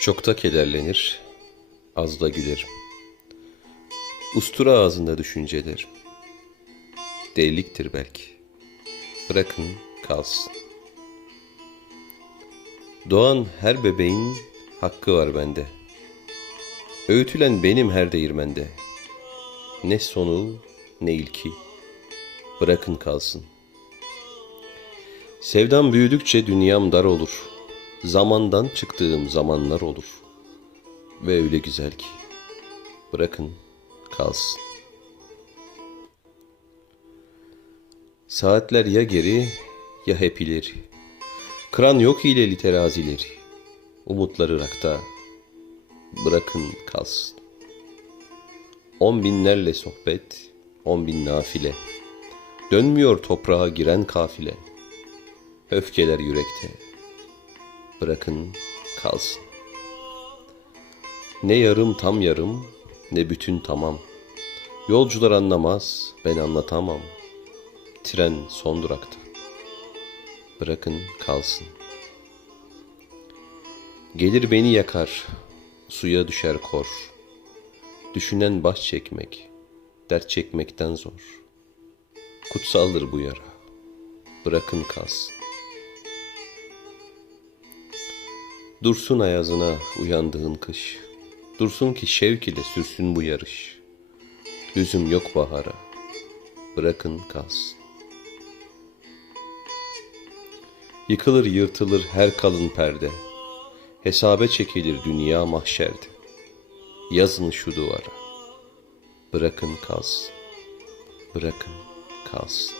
Çok da kederlenir, az da gülerim. Ustura ağzında düşünceler. Deliliktir belki. Bırakın kalsın. Doğan her bebeğin hakkı var bende. Öğütülen benim her değirmende. Ne sonu ne ilki. Bırakın kalsın. Sevdam büyüdükçe dünyam dar olur. Zamandan çıktığım zamanlar olur. Ve öyle güzel ki. Bırakın kalsın. Saatler ya geri ya hep ileri. Kıran yok hileli terazileri. Umutları rakta. Bırakın kalsın. On binlerle sohbet, on bin nafile. Dönmüyor toprağa giren kafile. Öfkeler yürekte. Bırakın kalsın. Ne yarım tam yarım, ne bütün tamam. Yolcular anlamaz, ben anlatamam. Tren son durakta. Bırakın kalsın. Gelir beni yakar, suya düşer kor. Düşünen baş çekmek, dert çekmekten zor. Kutsaldır bu yara, bırakın kalsın. Dursun ayazına uyandığın kış. Dursun ki şevk ile sürsün bu yarış. Lüzum yok bahara. Bırakın kalsın. Yıkılır yırtılır her kalın perde. Hesabe çekilir dünya mahşerde. Yazın şu duvara. Bırakın kalsın. Bırakın kalsın.